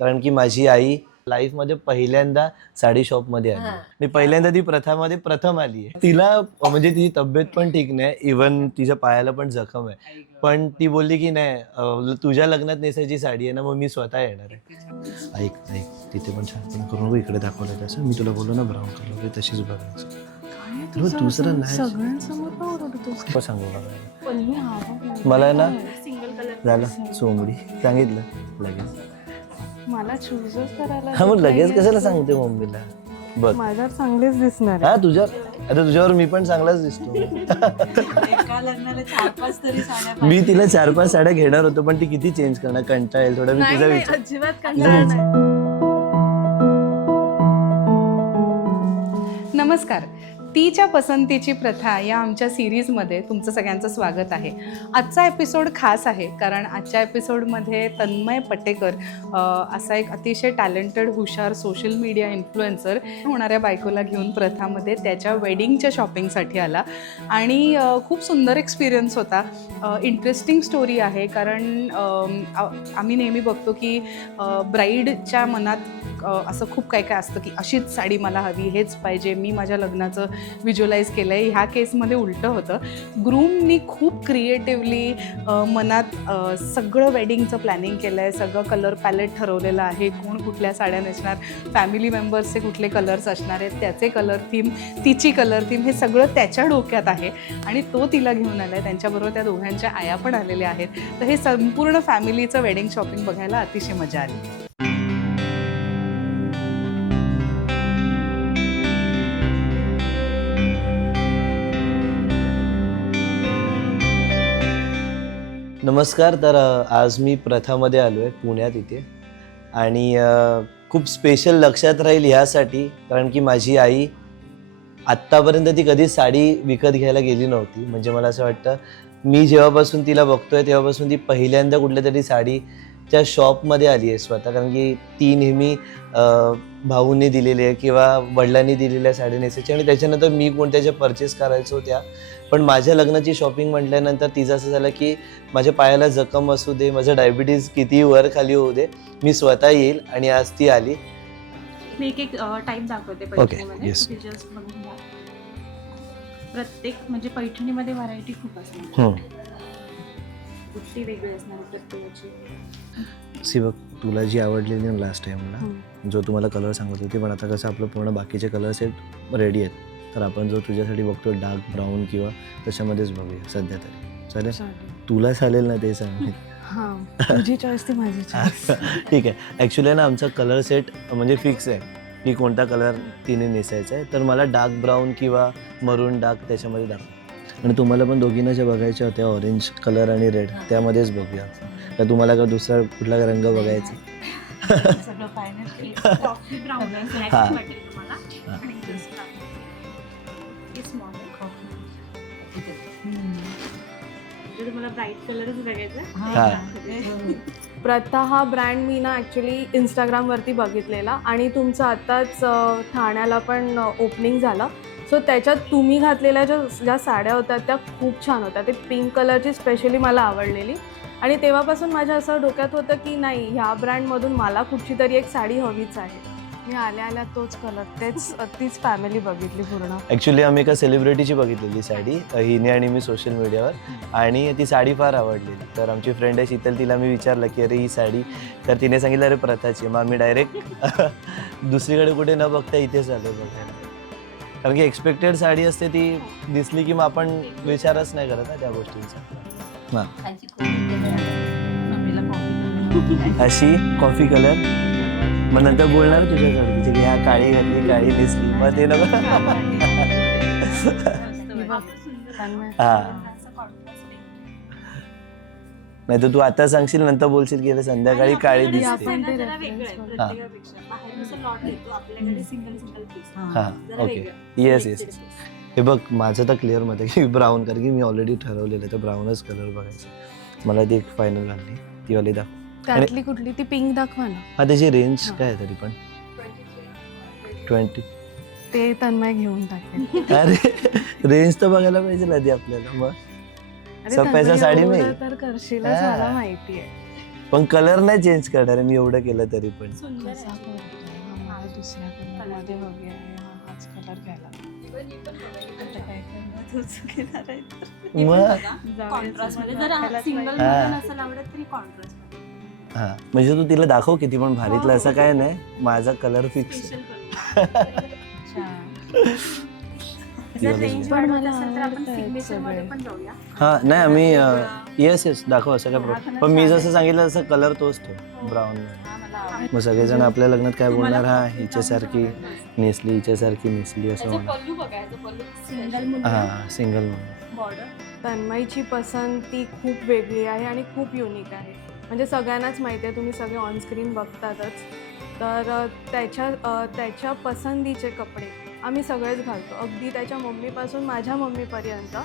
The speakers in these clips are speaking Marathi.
कारण की माझी आई लाईफ मध्ये पहिल्यांदा साडी शॉप मध्ये आली आणि पहिल्यांदा ती प्रथामध्ये प्रथम आली आहे. तिला म्हणजे तिची तब्येत पण ठीक नाही, इव्हन तिच्या पायाला पण जखम आहे, पण ती बोलली की नाही तुझ्या लग्नात नेसायची साडी आहे ना, मग मी स्वतः येणार आहे. ऐक ऐक, तिथे पण छान करून इकडे दाखवलं तसं. मी तुला बोललो ना ब्राऊन कलर तशीच बघायचं. दुसरं नाही सगळ्यांसमोर सांगू नका. मला ना झालं सोमडी सांगितलं लगेच. मला चूजच करायला हा मग लगेच कशाला सांगते मम्मीला. बघ माझ्यावर चांगलेच दिसणार हा तुझ्यावर, आता तुझ्यावर मी पण चांगलाच दिसतो. एका लग्नाला 4-5 तरी साड्या मी तिला 4-5 साड्या घेणार होतो, पण ती किती चेंज करणार, कंटाळेल थोडा. मी तुझा विचार अजिबात कंटाळा नाही. नमस्कार, तीच्या पसंतीची प्रथा या आमच्या सिरीजमध्ये तुमचं सगळ्यांचं स्वागत आहे. आजचा एपिसोड खास आहे कारण आजच्या एपिसोडमध्ये तन्मय पटेकर असा एक अतिशय टॅलेंटेड हुशार सोशल मीडिया इन्फ्लुएन्सर होणाऱ्या बायकोला घेऊन प्रथामध्ये त्याच्या वेडिंगच्या शॉपिंगसाठी आला आणि खूप सुंदर एक्सपिरियन्स होता. इंटरेस्टिंग स्टोरी आहे कारण आम्ही नेहमी बघतो की ब्राईडच्या मनात असं खूप काय काय असतं की अशीच साडी मला हवी, हेच पाहिजे, मी माझ्या लग्नाचं व्हिज्युअलाइज केलं आहे. ह्या केसमध्ये उलटं होतं. ग्रूमनी खूप क्रिएटिव्हली मनात सगळं वेडिंगचं प्लॅनिंग केलं आहे, सगळं कलर पॅलेट ठरवलेलं आहे, कोण कुठल्या साड्या नेसणार, फॅमिली मेंबर्सचे कुठले कलर्स असणार आहेत, त्याचे कलर थीम, तिची कलर थीम, हे सगळं त्याच्या डोक्यात आहे आणि तो तिला घेऊन आला आहे. त्यांच्याबरोबर त्या दोघांच्या आया पण आलेल्या आहेत. तर हे संपूर्ण फॅमिलीचं वेडिंग शॉपिंग बघायला अतिशय मजा आली. नमस्कार. तर आज मी प्रथामध्ये आलो आहे पुण्यात इथे आणि खूप स्पेशल लक्षात राहील ह्यासाठी कारण की माझी आई आत्तापर्यंत ती कधीच साडी विकत घ्यायला गेली नव्हती. म्हणजे मला असं वाटतं मी जेव्हापासून तिला बघतोय तेव्हापासून ती पहिल्यांदा कुठल्या तरी साडीच्या शॉपमध्ये आली आहे स्वतः. कारण की ती नेहमी भाऊंनी दिलेली आहे किंवा वडिलांनी दिलेल्या साडी नेसायची आणि त्याच्यानंतर मी कोणत्या ज्या परचेस करायचो त्या. पण माझ्या लग्नाची शॉपिंग म्हटल्यानंतर तिचं असं झालं की माझ्या पायाला जखम असू दे, माझं डायबिटीज किती वर खाली होऊ दे, मी स्वतः येईल आणि आज ती आली. मी एक टाईप दाखवते पैठणीमध्ये. जस्ट बघून घ्या. प्रत्येक म्हणजे पैठणीमध्ये व्हरायटी खूप असणार, कुठली वेगळी असणार प्रत्येकाची. सी बघ, तुला जी आवडलेली ना लास्ट टाइमला जो तुम्हाला कलर सांगत होते, पण आता कसं आपलं पूर्ण बाकीचे कलर सेट रेडी आहेत, तर आपण जो तुझ्यासाठी बघतो डार्क ब्राऊन किंवा तशामध्येच बघूया सध्या तरी. चालेल? तुला चालेल ना ते सांग. तुझी चॉईस ती माझी चॉईस. ठीक आहे. ॲक्च्युली ना आमचा कलर सेट म्हणजे फिक्स आहे की कोणता कलर तिने नेसायचा आहे. तर मला डार्क ब्राऊन किंवा मरून डार्क त्याच्यामध्ये दाखव. आणि तुम्हाला पण दोघींना ज्या बघायच्या होत्या ऑरेंज कलर आणि रेड त्यामध्येच बघूया. तर तुम्हाला का दुसरा कुठला रंग बघायचा? सगळं फायनल कॉफी ब्राऊन आहे, ब्लॅक वाटेल तुम्हाला. आणि जस्ट स्मॉल तुम्हाला ब्राईट कलरच बघायचा. प्रथा हा ब्रँड मी ना ॲक्च्युली इंस्टाग्रामवरती बघितलेला आणि तुमचं आत्ताच ठाण्याला पण ओपनिंग झालं. सो त्याच्यात तुम्ही घातलेल्या ज्या साड्या होत्या त्या खूप छान होत्या. ते पिंक कलरची स्पेशली मला आवडलेली आणि तेव्हापासून माझ्या असं डोक्यात होतं की नाही, ह्या ब्रँडमधून मला कुठची तरी एक साडी हवीच आहे. मी आल्या आल्या तोच कलर, तीच फॅमिली बघितली पूर्ण. ॲक्च्युली आम्ही एका सेलिब्रिटीची बघितलेली साडी, हिने आणि मी सोशल मीडियावर, आणि ती साडी फार आवडलेली. तर आमची फ्रेंड आहे शीतल, तिला मी विचारलं की अरे ही साडी, तर तिने सांगितलं अरे प्रथाची. मग आम्ही डायरेक्ट दुसरीकडे कुठे न बघता इथेच आलो बघायला. कारण की एक्सपेक्टेड साडी असते, ती दिसली की मग आपण विचारच नाही करत त्या गोष्टींचा. हां, अशी कॉफी कलर. मग नंतर बोलणार तुझ्याकडे की ह्या काळी घातली, काळी दिसली, मग ते नको. हां, नाही तर तू आता सांगशील नंतर बोलशील की संध्याकाळी काळी दिसते. हां, ओके. Yes yes. हे बघ, माझं तर क्लिअर मत आहे की ब्राऊन, कारण की मी ऑलरेडी ठरवलेलं आहे तर ब्राऊनच कलर बघायचा. मला ती एक फायनल घालली, ती वाली दाखव. त्यातली कुठली ती पिंक दाखवा ना. हा, त्याची रेंज काय आहे तरी पण 20. ते तन्मय घेऊन टाकेल. अरे रेंज तर बघायला पाहिजे ना ती आपल्याला. मग सब पैसा साडी में तर करशीलच, मला माहिती आहे. पण कलर नाही चेंज करणार आहे मी एवढं केलं तरी पण. सुंदर कसा आहे. करतोय? हा, मला दुसऱ्या कलरमध्ये हवी आहे. हाच कलर घ्यायला आता काय करणार? तूच घेणार आहे तर. मग कॉन्ट्रास्ट मध्ये जर सिंगल हा. मध्ये नसेल आवडत तरी कॉन्ट्रास्ट मध्ये हा म्हणजे तू तिला दाखव किती पण भारीतलं, असं काय नाही, माझा कलर फिक्स. स्पेशल जर रेंज पण वाढवत मला असेल तर आपण आवडतायत सिग्नेचर मध्ये सगळे. पण जाऊया. हा नाही आम्ही येस दाखव, असं काय प्रॉब्लेम. पण मी जसं सांगितलं तसं कलर तोच ठेव, ब्राऊन. हा, मला आवडतं. मग सगळेजण आपल्या लग्नात काय बोलणार, तुम्हाला हा पण हिच्यासारखी नेसली, हिच्यासारखी नेसली असं त्याचं म्हणणार. पल्लू बघायचं, पल्लू सिंगल हा सिंगल म्हणून. बॉर्डर तन्मयची पसंती खूप वेगळी आहे आणि खूप युनिक आहे. म्हणजे सगळ्यांनाच माहिती आहे, तुम्ही सगळे ऑनस्क्रीन बघतातच. तर त्याच्या पसंतीचे कपडे आम्ही सगळेच घालतो, अगदी त्याच्या मम्मीपासून माझ्या मम्मीपर्यंत.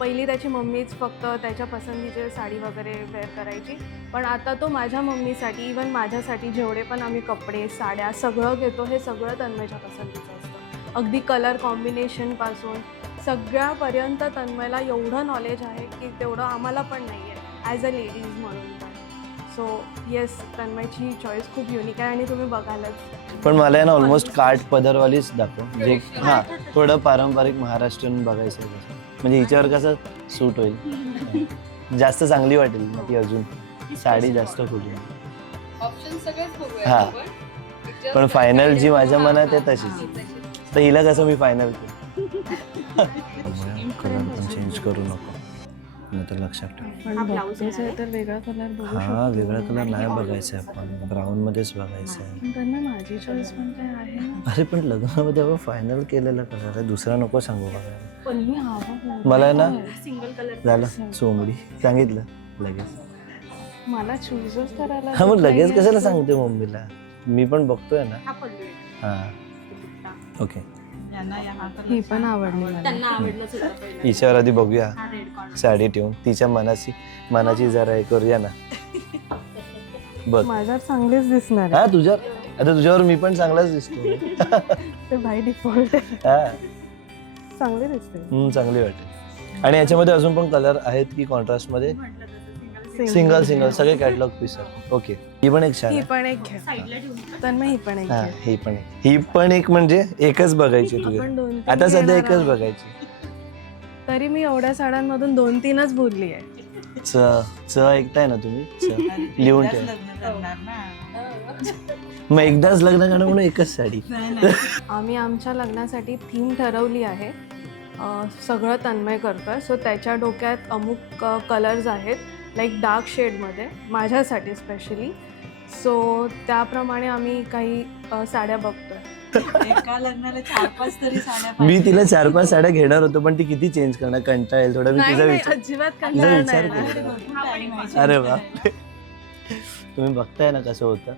पहिली त्याची मम्मीच फक्त त्याच्या पसंतीचे साडी वगैरे वेअर करायची, पण आता तो माझ्या मम्मीसाठी, इवन माझ्यासाठी जेवढे पण आम्ही कपडे, साड्या सगळं घेतो, हे सगळं तन्मयच्या पसंतीचं असतं. अगदी कलर कॉम्बिनेशनपासून सगळ्यापर्यंत तन्मयला एवढं नॉलेज आहे की तेवढं आम्हाला पण नाही आहे ॲज अ लेडीज म्हणून पण. सो येस, तन्मयची चॉईस खूप युनिक आहे आणि तुम्ही बघालच. पण मला आहे ना ऑलमोस्ट काठ पदरवालीच दाखव, जे हा थोडं पारंपरिक महाराष्ट्रीयन बघायचं आहे तसं. म्हणजे हिच्यावर कसं सूट होईल, जास्त चांगली वाटेल ना ती, अजून साडी जास्त खोली. ऑप्शन सगळेच बघूया हा. आपण. पण फायनल जी माझ्या मनात आहे तशीच. तर हिला कसं मी फायनल कलर पण चेंज करू नको, नाही तर लक्षात ठेव. पण हा blouse बघतोच आहे आहे. तर वेगळा कलर बघू हा शकतो. वेगळा कलर नाही बघायचा आहे आपण, ब्राऊन मध्येच बघायचं आहे. पण तन्मय माझी चॉईस पण काय आहे ना. अरे पण लग्नामध्ये आपण फायनल केलेला कलर आहे, दुसरा नको सांगू बघायला. पल्लू हवा मला आहे ना सिंगल कलर झालं सोमडी सांगितलं लगेच. मला चूजच करायला हा मग देत लगेच नाहीये कशाला असं. सांगते मम्मीला, मी पण बघतोय ना. हा पल्लू आहे. हा ओके, ही पण आवडली मला. त्यांना आवडलंच होतं पहिलं. हिच्यावर आधी बघूया हा रेड कॉर्नर. साडी ठेवून, तिच्या मनाची जरा हे करूया ना. बघ माझ्यावर चांगलीच दिसणार हा आहे. आता तुझ्यावर मी पण चांगलाच दिसतो. ते बाय डिफॉल्ट हा चांगले दिसते. चांगली वाटेल. आणि याच्यामध्ये अजून पण कलर आहेत की कॉन्ट्रास्ट मध्ये? म्हटलं तसं सिंगल सगळे कॅटलॉग पीस आहेत. ओके, ही पण एक छान ही आहे. पण एक घ्या. साईडला ठेवून तन्मय ही पण एक हा घ्या. ही पण एक म्हणजे एकच बघायची तुझे. आपण 2-3 आता सध्या घेणार एकच आहोत. बघायची. तरी मी एवढ्या साड्यांमधून 2-3च बोलली आहे. च ऐकताय ना तुम्ही? च लिहून ठेवा. मग एकदाच लग्न करणं म्हणून एकच साडी. आम्ही आमच्या लग्नासाठी थीम ठरवली आहे. सगळं तन्मय करतोय. सो त्याच्या डोक्यात अमुक कलर्स आहेत, लाईक डार्क शेडमध्ये माझ्यासाठी स्पेशली. सो त्याप्रमाणे आम्ही काही साड्या बघतोय. एका लग्नाला 4-5 तरी साड्या मी तिला 4-5 साड्या घेणार होतो, पण ती किती चेंज करणार, कंटाळेल थोडा. मी नाही तिचा नाही, विचार अजिबात तिचा कंटाळा विचार नाही केला. येणार. अरे वा, तुम्ही बघताय ना कसं होतं.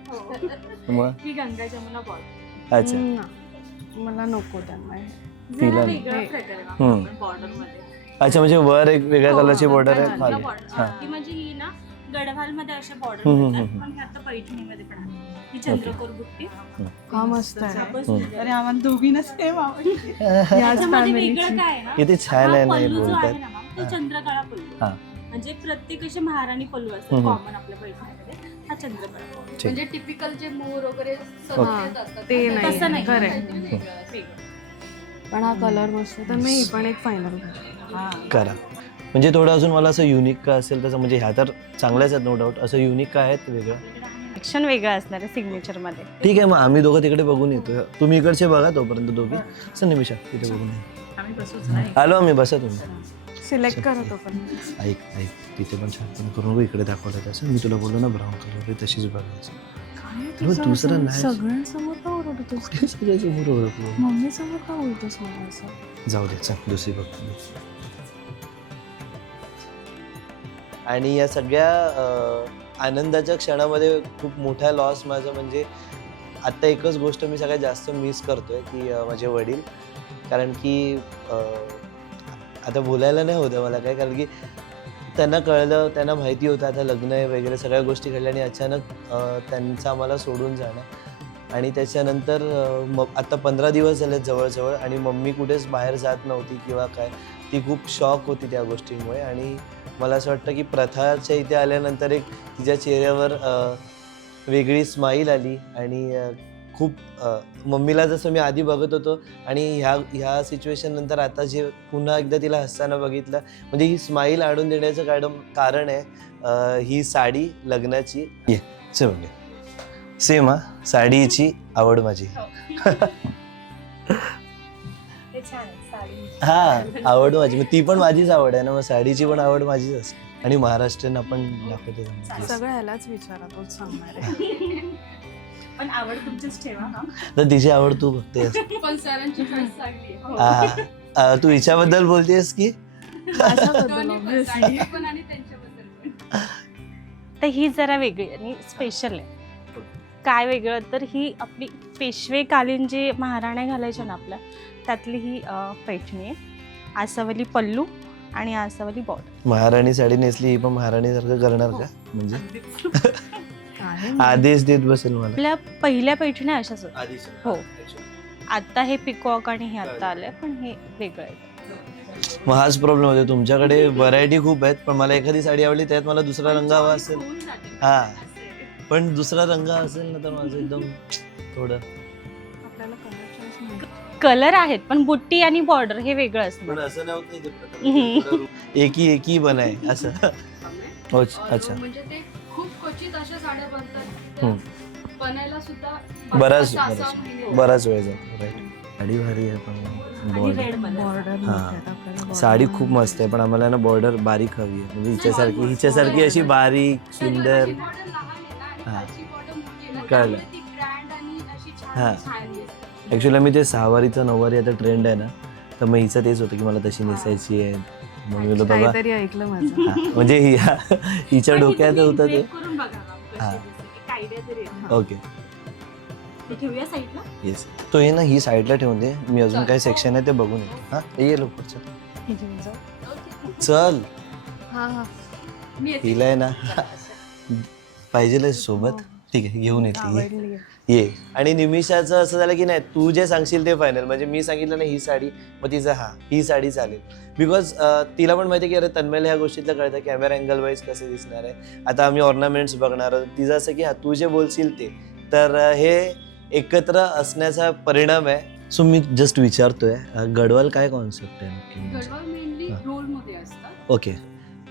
मग ही गंगा जमुना बॉर्डर. अच्छा, ना, मला नको तन्मय. तिला वेगळा नाही. प्रकार हम्म. आहे बॉर्डर मध्ये. अच्छा म्हणजे वर एक वेगळ्या हो, कलरची बॉर्डर आहे, गंगा खाली. border. हा. ती म्हणजे ही ना गडवाल मध्ये अशा बॉर्डर हम्म, मिळतात, हम्म, पण ही आता पैठणीमध्ये पण आहे. ही चंद्रकोर बुट्टी. हा मस्त आहे. अरे आम्हाला दोघींना सेम आवडली. याच त्याच्यामध्ये फॅमिलीची. वेगळं काय आहे ना, किती छान आहे हा नाही पल्लू जो आहे बोलतात. ना मॅम, तो हा. चंद्रकळा पल्लू. हा. म्हणजे प्रत्येक असे महाराणी पल्लू असतात हम्म. कॉमन आपल्या पैठणीमध्ये. हा चंद्रकळा पल्लू. ठीक. म्हणजे टिपिकल जे मोर वगैरे हा, ते नाही. तसं नाही. Correct. वेगळं. पण हा कलर मस्त आहे, तर मी ही पण एक फायनल करा. म्हणजे थोडं अजून मला असं युनिक का असेल तसं, म्हणजे ह्या तर चांगल्याच आहेत नो डाऊट, असं युनिक काय आहेत वेगळं? ॲक्शन वेगळं असणार आहे सिग्नेचर मध्ये. ठीक आहे, मग आम्ही दोघं तिकडे बघून येतो. तुम्ही इकडचे बघा तोपर्यंत दोघी. असं निमिषा तिथे बघून येतो. आम्ही बसूच नाही. आलो आम्ही, बसा तुम्ही. सिलेक्ट करतो पण. ऐक तिथे पण छान पण करून बघ, इकडे दाखवलं तसं. मी तुला बोललो ना ब्राऊन कलर तशीच बघायची. तुझं दुसरं असं नाही. सगळ्यांसमोर का ओरडतोस? सगळ्यासमोर ओळखलो. मम्मी समोर का बोलतोस मला असं? जाऊ दे, चल दुसरी बघतो. आणि या सगळ्या आनंदाच्या क्षणामध्ये खूप मोठा लॉस माझा म्हणजे आत्ता एकच गोष्ट मी सगळ्यात जास्त मिस करतोय की माझे वडील. कारण की आता बोलायला नाही होतं मला काय, कारण की त्यांना कळलं, त्यांना माहिती होतं आता लग्न आहे वगैरे सगळ्या गोष्टी घडल्या, आणि अचानक त्यांचं आम्हाला सोडून जाणं. आणि त्याच्यानंतर मग आता 15 दिवस झाले जवळजवळ, आणि मम्मी कुठेच बाहेर जात नव्हती किंवा काय. ती खूप शॉक होती त्या गोष्टीमुळे. आणि मला असं वाटतं की प्रथाच्या इथे आल्यानंतर एक तिच्या चेहऱ्यावर वेगळी स्माईल आली आणि खूप मम्मीला जसं मी आधी बघत होतो आणि ह्या सिच्युएशन नंतर आता जे पुन्हा एकदा तिला हसताना बघितलं, म्हणजे ही स्माईल आणून देण्याचं कारण आहे ही साडी लग्नाची. सेम साडीची आवड माझी. हा आवड माझी, मग ती पण माझीच आवड आहे ना, मग साडीची पण आवड माझीच असते. आणि महाराष्ट्रीयन आपण दाखवतो सगळं ह्यालाच विचारा, तोच सांगणार आहे. पण आवड तुमचीच ठेवा हा. तर तिची आवड तू बघतेस. पण सरांची choice चांगली आहे. हा तू हिच्याबद्दल बोलतेस की माझ्याबद्दल दोन्ही पण, obviously. साडी पण आणि त्यांच्याबद्दल पण. तर ही जरा वेगळी आणि स्पेशल आहे. काय वेगळं तर ही आपली पेशवेकालीन जी महाराण्या घालायच्या ना आपल्या, त्यातली ही पैठणी आहे. आसावली पल्लू आणि आसावली बॉर्डर. महाराणी साडी नेसली ही पण महाराणी सारखं करणार का? म्हणजे आहे आदेश देत बसेल मला. आपल्या पहिल्या पैठण्या अशाच होत्या. हो. आता हे पिकॉक आणि हे आता आलंय, पण हे वेगळं आहे. मग हाच प्रॉब्लेम होतो, तुमच्याकडे व्हरायटी खूप आहेत, पण मला एखादी साडी आवडली त्यात मला दुसरा रंग हवा असेल. होऊन जाते. हा. असं आहे. पण दुसरा रंग असेल ना तर माझं एकदम थोडं आपल्याला color choice नाही. कलर आहेत पण बुट्टी आणि बॉर्डर हे वेगळं असतं. पण असं नाही होत नाही ते प्रकार. एकी बनाय असं. हो, अच्छा. म्हणजे ते खूप क्वचित अशा साड्या बनतात हम्म. त्या बनायला सुद्धा बराच 5-6 महिने बराच वेळ जातो. राईट. साडी भारी आहे पण border. Border हा. नव्हत्यात आपल्याला border साडी नाही. खूप मस्त आहे, पण आम्हाला ना बॉर्डर बारीक हवी आहे, म्हणजे हिच्यासारखी अशी बारीक सुंदर. हा. कळलं. हा. ऍक्च्युली मी ते 6वारीचं 9वारी आता ट्रेंड आहे ना, तर मग हिचं तेच होतं की मला तशी नेसायची आहे. मग मी बोललो बाबा काहीतरी ऐकलं माझं. हा, म्हणजे हिच्या डोक्यात होतं ते. करून बघा ना, कशी हा. दिसते, एक आयडिया तरी येते. ओके ते ठेवूया साईडला. येस. तो ये ना ही साईडला ठेवून दे, मी अजून काही सेक्शन आहे ते बघून येतो. हा ये लवकर चल. हे घेऊन जाऊ. चल हा हा. मी येते. हिला आहे ना पाहिजे सोबत. ठीक आहे घेऊन येते ये. आवडली. ये. आणि निमिषाचं असं झालं की नाही तू जे सांगशील ते फायनल, म्हणजे मी सांगितलं ना ही साडी, मग तिचं ही साडी चालेल. बिकॉज तिला पण माहिती आहे की अरे तन्मयला ह्या गोष्टीतलं कळतं कॅमेरा अँगल वाईज कसं दिसणार आहे. आता आम्ही ऑर्नामेंट्स बघणार आहोत, तिचं असं की तू जे बोलशील ते, तर हे एकत्र असण्याचा परिणाम आहे. सो मी जस्ट विचारतोय गडवाल काय कॉन्सेप्ट आहे नक्की? गडवाल मेनली हा. रोल मध्ये असतात. ओके,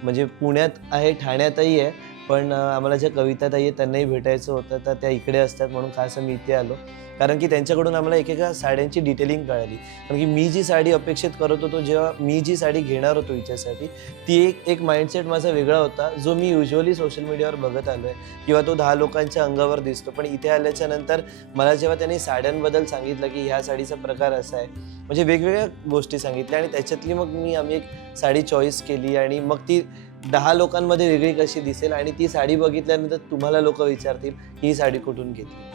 म्हणजे पुण्यात आहे, ठाण्यातही आहे, पण आम्हाला ज्या कविता ताई आहेत त्यांनाही भेटायचं होतं, तर त्या इकडे असतात म्हणून खास मी इथे आलो. कारण की त्यांच्याकडून आम्हाला एकेका साड्यांची डिटेलिंग कळाली. कारण की मी जी साडी अपेक्षित करत होतो, जेव्हा मी जी साडी घेणार होतो हिच्यासाठी, ती एक माइंडसेट माझा वेगळा होता, जो मी युजली सोशल मीडियावर बघत आलो आहे किंवा तो 10 लोकांच्या अंगावर दिसतो. पण इथे आल्याच्या नंतर मला जेव्हा त्यांनी साड्यांबद्दल सांगितलं की ह्या साडीचा प्रकार असा आहे, म्हणजे वेगवेगळ्या गोष्टी सांगितल्या आणि त्याच्यातली मग आम्ही एक साडी चॉईस केली आणि मग ती 10 लोकांमध्ये वेगळी कशी दिसेल आणि ती साडी बघितल्यानंतर तुम्हाला लोक विचारतील ही साडी कुठून घेतली.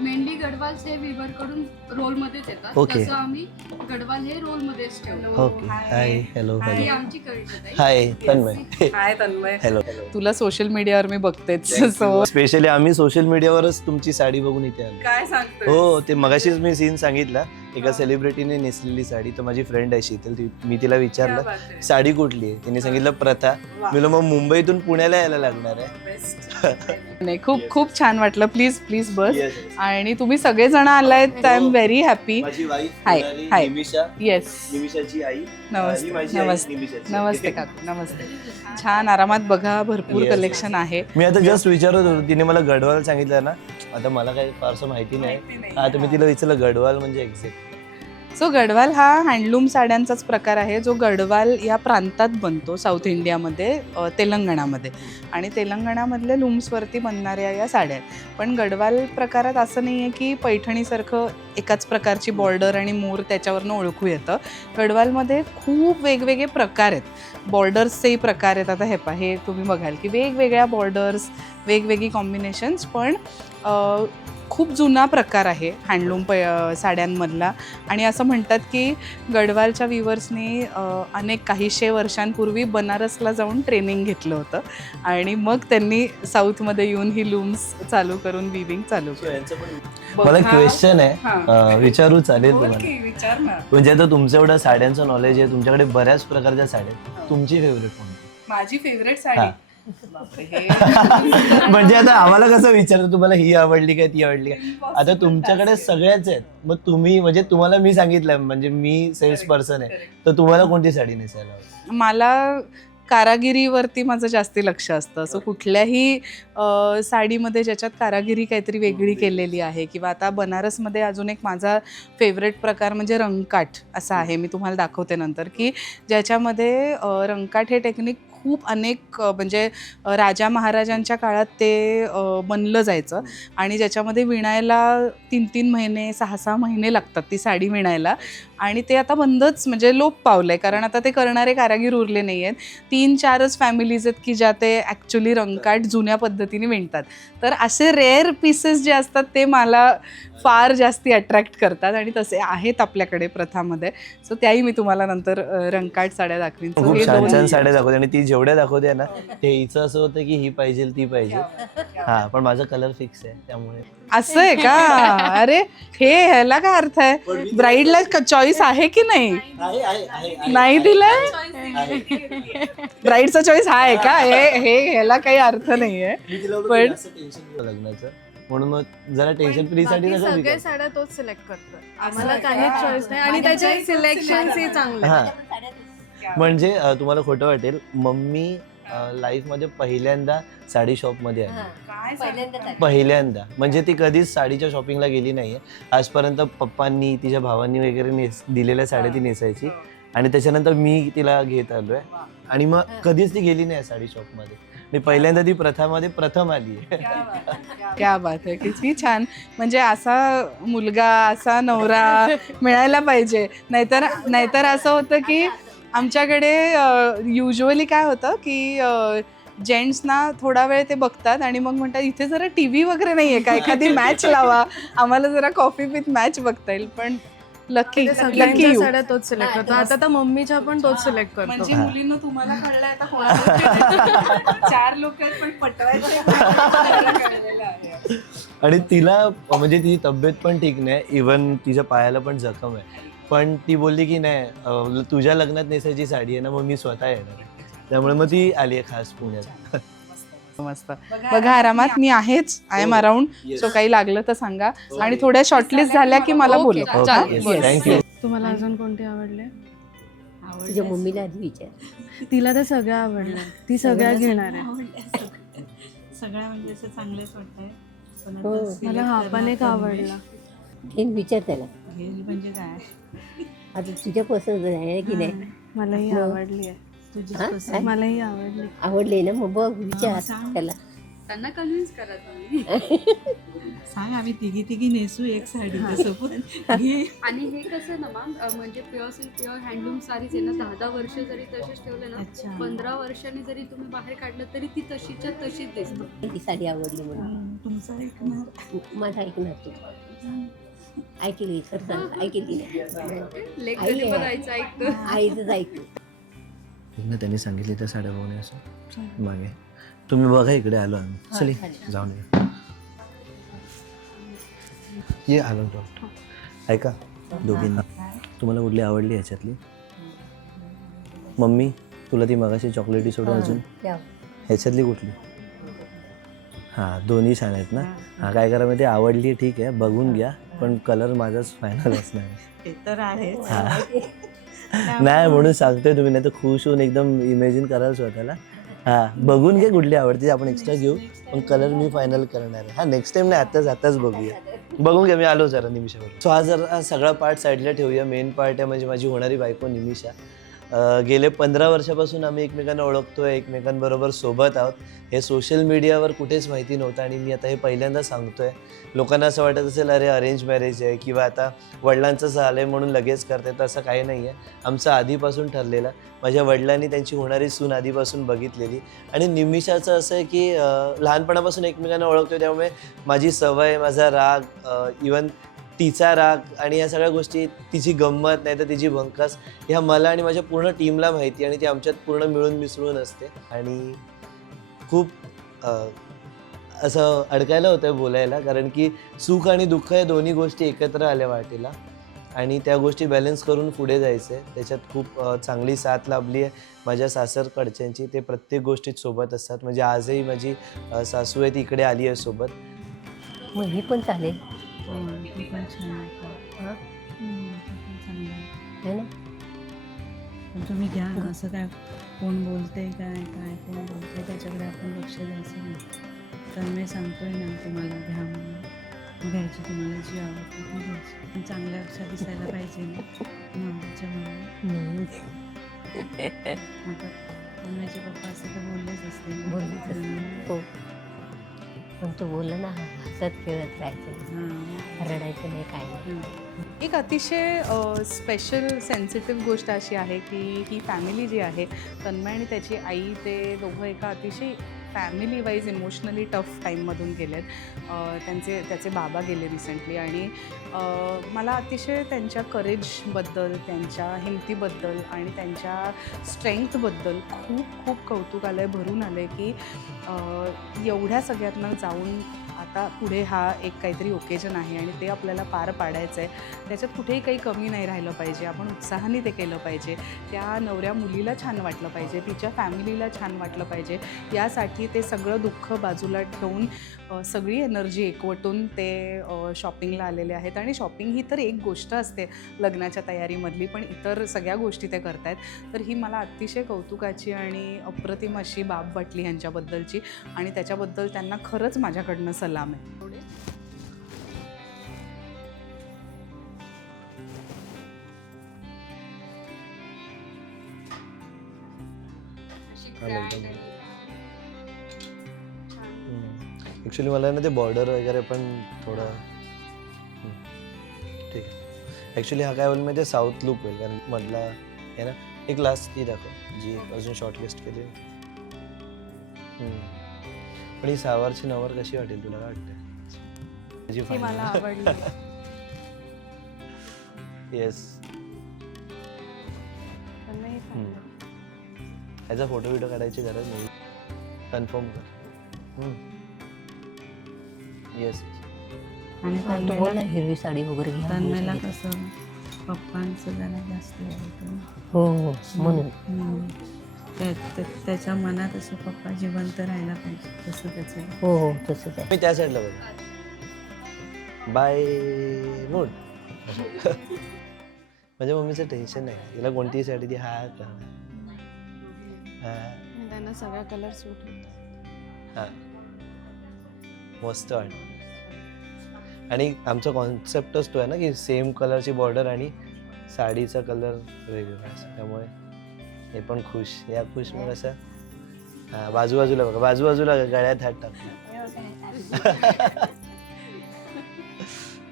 मेनली गडवाल हे विवर कडून रोल मध्येच येतात. Okay. तसं आम्ही गडवाल हे रोल मध्येच ठेवलं. ओके. हाय हॅलो ही हॅलो. आमची कविता ताई. हाय तन्मय. हाय तन्मय, हॅलो. तुला सोशल मीडियावर मी बघतेच. सो स्पेशली आम्ही सोशल मीडियावरच तुमची साडी बघून इथे आलो. काय सांगतो? हो, ते मगाशीच मी सीन सांगितला, एका सेलिब्रिटीने नेसलेली साडी. तर माझी फ्रेंड आहे शीतल, मी तिला विचारलं साडी कुठली आहे, तिने सांगितलं प्रथा. मी मग मुंबईतून पुण्याला यायला लागणार आहे. नाही, खूप खूप छान वाटलं. Please please bus. Yes, yes. आणि तुम्ही सगळेजण आलायत, आय एम व्हेरी हॅपी. माझी वाईफ हाय, हाय. निमिषा, येस. निमिषाची आई. नमस्ते, ही माझी आई, नमस्ते. निमिषाची. नमस्ते काकू, नमस्ते. छान आरामात बघा, भरपूर Yes. कलेक्शन आहे. मी आता जस्ट विचारत होतो, तिने मला गडवाल सांगितलं ना, आता मला काही फारसं माहिती नाही. आता मी तिला विचारलं गडवाल म्हणजे एक्झॅक्ट. सो गडवाल हा हँडलूम साड्यांचाच प्रकार आहे, जो गडवाल या प्रांतात बनतो, साऊथ इंडियामध्ये, तेलंगणामध्ये. आणि तेलंगणामधल्या लूम्सवरती बनणाऱ्या या साड्या आहेत. पण गडवाल प्रकारात असं नाही आहे की पैठणीसारखं एकाच प्रकारची बॉर्डर आणि मोर त्याच्यावरनं ओळखू येतं. गडवालमध्ये खूप वेगवेगळे प्रकार आहेत, बॉर्डर्सचेही प्रकार आहेत. आता हे तुम्ही बघाल की वेगवेगळ्या बॉर्डर्स, वेगवेगळी कॉम्बिनेशन्स, पण खूप जुना प्रकार आहे हँडलूम साड्यांमधला. आणि असं म्हणतात की गडवालच्या विवर्सनी अनेक काहीशे वर्षांपूर्वी बनारसला जाऊन ट्रेनिंग घेतलं होतं आणि मग त्यांनी साऊथमध्ये येऊन ही लूम्स चालू करून विविंग चालू केलं. मला क्वेश्चन आहे, हां. विचारू चालेल तुम्हाला? ओके, विचार ना. म्हणजे आता तुमचं एवढं साड्यांचं नॉलेज आहे, तुमच्याकडे बऱ्याच प्रकारच्या साड्या आहेत, तुमची फेवरेट कोणती? माझी फेवरेट साडी. बापरे, हे म्हणजे आता आम्हाला कसं विचारतं तुम्हाला ही आवडली काय ती आवडली काय? आता तुमच्याकडे सगळ्याच आहेत, मग तुम्ही म्हणजे तुम्हाला मी सांगितलं म्हणजे मी सेल्स पर्सन आहे, तर तुम्हाला कोणती साडी नेसायला आवडते? मला कारागिरीवरती माझं जास्ती लक्ष असतं. असं कुठल्याही साडीमध्ये ज्याच्यात कारागिरी काहीतरी वेगळी केलेली आहे, किंवा आता बनारसमध्ये अजून एक माझा फेवरेट प्रकार म्हणजे रंगकाठ असा आहे. मी तुम्हाला दाखवते नंतर, की ज्याच्यामध्ये रंगकाठ हे टेक्निक खूप अनेक म्हणजे राजा महाराजांच्या काळात ते बनलं जायचं, आणि ज्याच्यामध्ये विणायला 3-3 महिने 6-6 महिने लागतात ती साडी विणायला, आणि ते आता बंदच म्हणजे लोप पावलं आहे, कारण आता ते करणारे कारागीर उरले नाही आहेत. 3-4च फॅमिलीज आहेत की ज्या ते ॲक्च्युली रंगकाठ जुन्या पद्धतीने विणतात. तर असे रेअर पीसेस जे असतात ते मला फार जास्ती अट्रॅक्ट करतात, आणि तसे आहेत आपल्याकडे प्रथामध्ये. सो त्याही मी तुम्हाला नंतर रंगकाठ साड्या दाखवीन. So खूप हे छान दोन- छान साड्या दाखवते, आणि ती जेवढ्या दाखवते ना ते हिचं असं होतं की ही पाहिजे ती पाहिजे. हा, पण माझा कलर फिक्स आहे त्यामुळे. असं आहे का? अरे हे ह्याला काय अर्थ आहे? ब्राईडला चॉईस आहे की नाही? नाही दिलंय? ब्राईडचा चॉईस हा आहे का? हे ह्याला काही अर्थ नाहीये. पण लग्नाचं म्हणून मग जरा टेन्शन फ्री साठी बाकी कसं सगळे साड्या तोच सिलेक्ट करतो. आम्हाला काहीच चॉईस नाही, आणि त्याचे सिलेक्शन ही चांगले. हा, म्हणजे तुम्हाला खोटं वाटेल, मम्मी लाईफ मध्ये पहिल्यांदा साडी शॉप मध्ये आली. पहिल्यांदा म्हणजे ती कधीच साडीच्या शॉपिंगला गेली नाहीये आजपर्यंत. पप्पांनी तिच्या भावांनी वगैरे दिलेल्या साड्या ती नेसायची, आणि त्याच्यानंतर मी तिला घेत आलोय, आणि मग कधीच ती गेली नाही साडी शॉप मध्ये. आणि पहिल्यांदा ती प्रथामध्ये प्रथम आली. क्या बात आहे, किती छान. म्हणजे असा मुलगा, असा नवरा मिळायला पाहिजे. नाहीतर असं होतं की आमच्याकडे युजली काय होतं की जेंट्सना थोडा वेळ ते बघतात आणि मग म्हणतात इथे जरा टी व्ही वगैरे नाही आहे का, एखादी मॅच लावा, आम्हाला जरा कॉफी विथ मॅच बघता येईल. पण लकी सगळ्यांच्या साड्या तोच सिलेक्ट करतो. आता तर मम्मीच्या पण तोच सिलेक्ट करतो. म्हणजे मुलींना तुम्हाला कळलंय आता कोणाला 4 लोक आहेत पण पटवायचे कळलेलं आहे. आणि तिला म्हणजे तिची तब्येत पण ठीक नाही, इवन तिच्या पायाला पण जखम आहे, पण ती बोलली की नाही तुझ्या लग्नात नेसायची साडी आहे ना, मग मी स्वतः येणार आहे. त्यामुळे मग ती आली आहे खास पुण्यात. मस्त. बघा आरामात, मी आहेच, आय एम अराउंड. सो काही लागलं तर सांगा, आणि थोड्या शॉर्टलिस्ट झाल्या की मला बोलवा. थँक्यू. तुम्हाला अजून कोणते आवडले? तुझ्या मम्मीला आधी विचार. तिला तर सगळ्या आवडल्या, ती सगळ्या घेणार आहे. सगळ्या म्हणजे असं चांगलेच वाटतंय. पण हो. आता select मला हा पण करणं एक कमी. आवडला. घेऊन विचार त्याला. घेईल म्हणजे काय, आता तुझ्या पसंत आहे की नाही? मलाही हो. आवडली आहे. तुझी हा? पसंत. मलाही आवडली. आवडले ना, मग बघ विचार सांग. त्याला. त्यांना कन्व्हिन्स करा तुम्ही. सांग, आम्ही तिघी नेसू एक साडी सोबत घे. आणि हे कसं ना मॅम, म्हणजे pure silk pure handloom sarees आहे ना, 10-10 वर्ष जरी तसेच ठेवले ना, अच्छा. 15 वर्षांनी जरी तुम्ही बाहेर काढलं तरी ती तशीच्या तशीच दिसते. ती साडी आवडली म्हणून तुमचं ऐकणार. माझं ऐकणार तू. ऐकली खरं सांग, ऐकली नाही. लेक आई कधी आहे. पण आईचं ऐकतं. आईचंच ऐकू. ना त्यांनी सांगितले त्या साड्या बघून असं मागे. तुम्ही बघा, इकडे आलो आम्ही. चल जाऊन ये आलो तो. ऐका दोघींना, तुम्हाला कुठली आवडली ह्याच्यातली? मम्मी तुला ती मगाशी चॉकलेटी सोडून अजून त्या ह्याच्यातली कुठली? हां, दोन्ही छान आहेत ना. हां, काय करा माहिती, आवडली ठीक आहे, बघून घ्या, पण कलर माझाच फायनल असणार आहे. ते तर आहेच. हां, नाही म्हणून सांगतोय, तुम्ही नाही तर खुश होऊन एकदम इमॅजिन कराल स्वतःला. हां, बघून घे कुठली आवडते, आपण एक्स्ट्रा घेऊ, पण कलर मी फायनल करणार आहे. हां, नेक्स्ट टाइम नाही, आताच बघूया. बघून घ्या, मी आलो जरा निमिषावर. सो हा जरा सगळा पार्ट साईडला ठेवूया. मेन पार्ट आहे म्हणजे माझी होणारी बायको निमिषा. गेले 15 वर्षापासून आम्ही एकमेकांना ओळखतोय, एकमेकांबरोबर सोबत आहोत. हे सोशल मीडियावर कुठेच माहिती नव्हतं, आणि मी आता हे पहिल्यांदा सांगतोय. लोकांना असं वाटत असेल अरे अरेंज मॅरेज आहे, किंवा आता वडिलांचं झालं आहे म्हणून लगेच करते, तर असं काही नाही आहे. आमचं आधीपासून ठरलेलं. माझ्या वडिलांनी त्यांची होणारी सून आधीपासून बघितलेली, आणि निमिषाचं असं आहे की लहानपणापासून एकमेकांना ओळखतोय, त्यामुळे माझी सवय, माझा राग, इवन तिचा राग, आणि या सगळ्या गोष्टी, तिची गंमत नाही तर तिची भंकास, ह्या मला आणि माझ्या पूर्ण टीमला माहिती, आणि ती आमच्यात पूर्ण मिळून मिसळून असते. आणि खूप असं अडकायला होतं बोलायला, कारण की सुख आणि दुःख या दोन्ही गोष्टी एकत्र आल्या वाटेला. आणि त्या गोष्टी बॅलन्स करून पुढे जायचं आहे. त्याच्यात खूप चांगली साथ लाभली आहे माझ्या सासरकडच्यांची. ते प्रत्येक गोष्टीत सोबत असतात. म्हणजे आजही माझी सासू आहे ती इकडे आली आहे सोबत. मग ही पण चालेल ती पण छान आहे. हां ती पण चांगलं आहे. है ना. पण तुम्ही घ्या असं काय कोण बोलतंय काय कोण बोलतंय त्याच्याकडे आपण लक्ष द्यायचं नाही. तर मी सांगतोय ना तुम्हाला घ्या म्हणून घ्यायची, तुम्हाला जी आवडते ती घ्यायची. पण चांगल्या अशा दिसायला पाहिजे ना त्याच्यामुळे. आता माझे पप्पा असं तर बोललेच असते ना. बोललीच असते. हो पण तो बोलला ना हसत खेळत राहायचं, हां. रडायचं नाही काय नाही. एक अतिशय स्पेशल सेन्सिटिव्ह गोष्ट अशी आहे की ही फॅमिली जी आहे, तन्मय आणि त्याची आई, ते दोघं एका अतिशय फॅमिली वाईज इमोशनली टफ टाईममधून गेलेत. त्याचे बाबा गेले रिसेंटली आणि मला अतिशय त्यांच्या करेजबद्दल, त्यांच्या हिमतीबद्दल आणि त्यांच्या स्ट्रेंग्थबद्दल खूप खूप कौतुकालय भरून आलं आहे की एवढ्या सगळ्यातनं जाऊन आता पुढे हा एक काहीतरी ओकेजन आहे आणि ते आपल्याला पार पाडायचं आहे. त्याच्यात कुठेही काही कमी नाही राहिलं पाहिजे. आपण उत्साहाने ते केलं पाहिजे. त्या नवऱ्या मुलीला छान वाटलं पाहिजे, तिच्या फॅमिलीला छान वाटलं पाहिजे. यासाठी ते सगळं दुःख बाजूला ठेवून सगळी एनर्जी एकवटून ते शॉपिंगला आलेले आहेत. आणि शॉपिंग ही तर एक गोष्ट असते लग्नाच्या तयारीमधली, पण इतर सगळ्या गोष्टी ते करत आहेत. तर ही मला अतिशय कौतुकाची आणि अप्रतिम अशी बाब वाटली ह्यांच्याबद्दलची आणि त्याच्याबद्दल त्यांना खरंच माझ्याकडनं सलाम आहे. ॲक्च्युली मला ना ते बॉर्डर वगैरे पण थोडं ठीक आहे. ॲक्च्युली हा काय होईल माहिती आहे, साऊथ लुक होईल. कारण मधला आहे ना एक लास्ट ती दाखव जी अजून शॉर्टलिस्ट केली. पण ही सावरची नवर कशी वाटेल तुला, काय वाटतं? ती मला आवडली. येस. ह्याचा फोटो व्हिडिओ काढायची गरज नाही. कन्फर्म कर. येस. आणि तू बोल ना हिरवी साडी वगैरे घ्या. तन्मयला कसं पप्पांचं जरा जास्त आवडतं. हो हो म्हणून त्याच्या मनात असं पप्पा जिवंत राहायला पाहिजे तसं त्याचं. हो हो तसंच आहे. मी त्या साईडला बघा. बाय मूड. माझ्या मम्मीचं टेन्शन नाही. तिला कोणतीही साडी ती हा करणार. त्यांना सगळ्या कलर सूट होतात. हां मस्त वाटत. आणि आमचा कॉन्सेप्टच तो आहे ना की सेम कलरची बॉर्डर आणि साडीचा कलर वेगवेगळा असं. त्यामुळे हे पण खुश, या खुश मग असं. हां बाजूबाजूला बघा, बाजूबाजूला गळ्यात हात टाकून.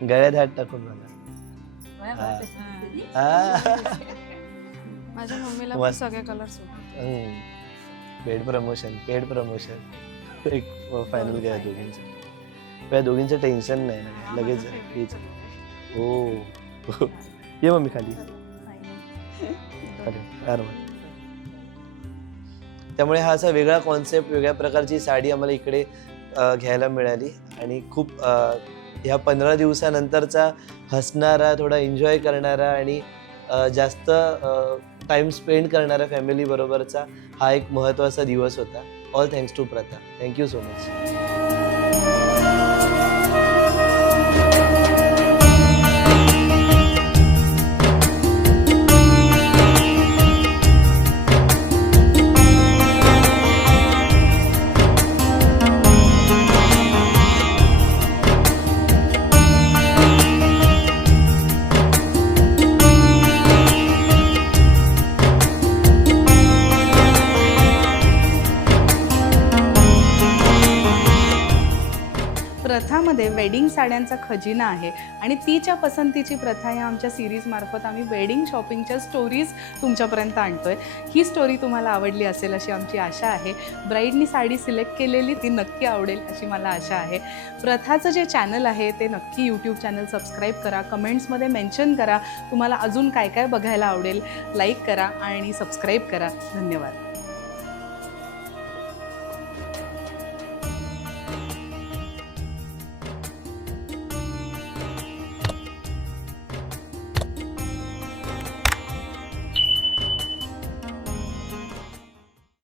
गळ्यात हात टाकून बघा. माझ्या मम्मीला पण मस्त. सगळे कलर सूट होतात. पेड प्रमोशन एक फायनल केलं दोघींचं. त्या दोघींचं टेन्शन नाही ना, लगेच हीच. हो ये मम्मी खाली. अरे त्यामुळे हा असा वेगळा कॉन्सेप्ट, वेगळ्या प्रकारची साडी आम्हाला इकडे घ्यायला मिळाली. आणि खूप ह्या 15 दिवसानंतरचा हसणारा, थोडा एन्जॉय करणारा आणि जास्त टाईम स्पेंड करणारा फॅमिली बरोबरचा हा एक महत्त्वाचा दिवस होता. All thanks to Pratha. Thank you so much. प्रथामध्ये वेडिंग साड्यांचा खजिना आहे आणि तिच्या पसंतीची प्रथा या आमच्या सिरीजमार्फत आम्ही वेडिंग शॉपिंगच्या स्टोरीज तुमच्यापर्यंत आणतोय. ही स्टोरी तुम्हाला आवडली असेल अशी आमची आशा आहे. ब्राईडनी साडी सिलेक्ट केलेली ती नक्की आवडेल अशी मला आशा आहे. प्रथाचं जे चॅनल आहे ते नक्की यूट्यूब चॅनल सबस्क्राईब करा, कमेंट्समध्ये मेन्शन करा तुम्हाला अजून काय काय बघायला आवडेल, लाईक करा आणि सबस्क्राईब करा. धन्यवाद.